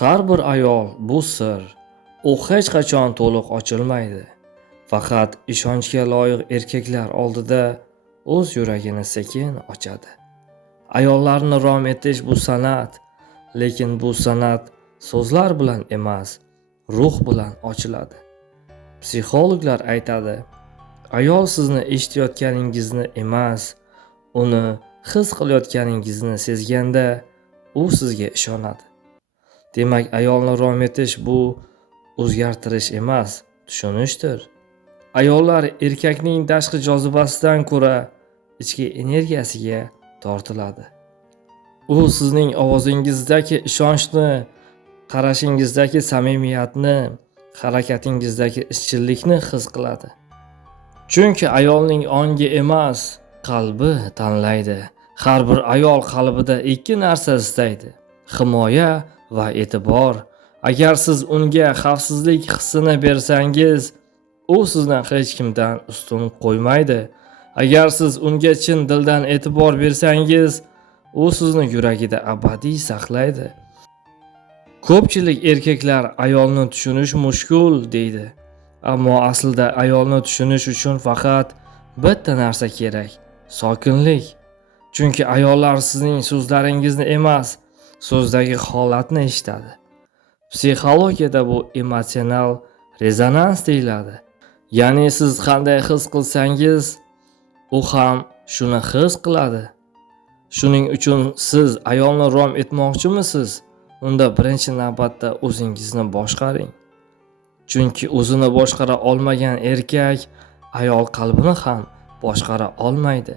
Har bir ayol bu sir. U hech qachon to'liq ochilmaydi. Faqat ishonchga loyiq erkaklar oldida o'z yuragini sekin ochadi. Ayollarni rom etish bu san'at, lekin bu san'at so'zlar bilan emas, ruh bilan ochiladi. Psixologlar aytadi, ayol sizni eshitayotganingizni emas, uni his qilayotganingizni sezganda u sizga ishonadi. Demak, ayolni rom etish bu o'zgartirish emas, tushunishdir. Ayollar erkakning tashqi jozibasidan ko'ra ichki energiyasiga tortiladi. U sizning ovozingizdagi ishonchni, qarashingizdagi samimiyatni, harakatingizdagi izchillikni his qiladi. Chunki ayolning ongi emas, qalbi tanlaydi. Har bir ayol qalbida ikki narsa istaydi: himoya va e'tibor. Agar siz unga xavfsizlik hissini bersangiz, u sizni hech kimdan ustun qo'ymaydi. Agar siz unga chin dildan e'tibor bersangiz, u sizni yuragida abadiy saqlaydi. Ko'pchilik erkaklar ayolni tushunish mushkul deydi. Ammo aslida ayolni tushunish uchun faqat bitta narsa kerak: sokinlik. Chunki ayollar sizning so'zlaringizni emas, so'zdagi holatni eshitadi. Psixologiyada bu emotsional rezonans deyiladi. Ya'ni siz qanday his qilsangiz, u ham shuni his qiladi. Shuning uchun siz ayolni rom etmoqchimisiz? Unda birinchi navbatda o'zingizni boshqaring. Chunki o'zini boshqara olmagan erkak ayol qalbini ham boshqara olmaydi.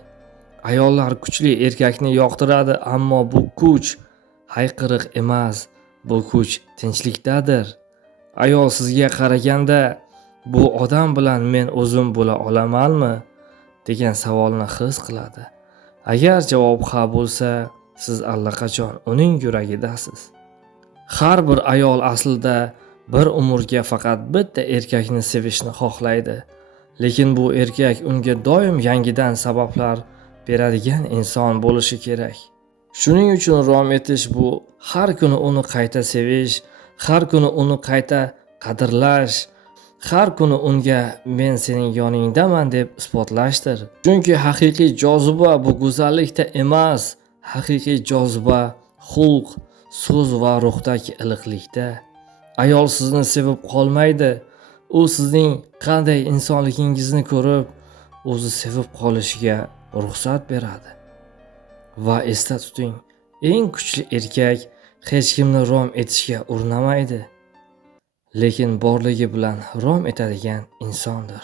Ayollar kuchli erkakni yoqtiradi, ammo bu kuch hayqiriq emas, bu kuch tinchlikdadir. Ayol sizga qaraganda, bu odam bilan men o'zim bo'la olamanmi degan savolni his qiladi. Agar javob ha bo'lsa, siz allaqachon uning yuragidasiz. Har bir ayol aslida bir umrga faqat bitta erkakni sevishni xohlaydi. Lekin bu erkak unga doim yangidan sabablar beradigan inson bo'lishi kerak. Shuning uchun rom etish bu har kuni uni qayta sevish, har kuni uni qayta qadrlash, har kuni unga men sening yoningdaman deb isbotlashdir. Chunki haqiqiy joziba bu go'zallikda emas, haqiqiy joziba xulq, so'z va ruhdagi iliqlikda. Ayol sizni sevib qolmaydi, u sizning qanday insonligingizni ko'rib, o'zi sevib qolishiga ruxsat beradi. Va esda tuting, eng kuchli erkak hech kimni rom etishga urinamaydi, lekin borligi bilan rom etadigan insondir.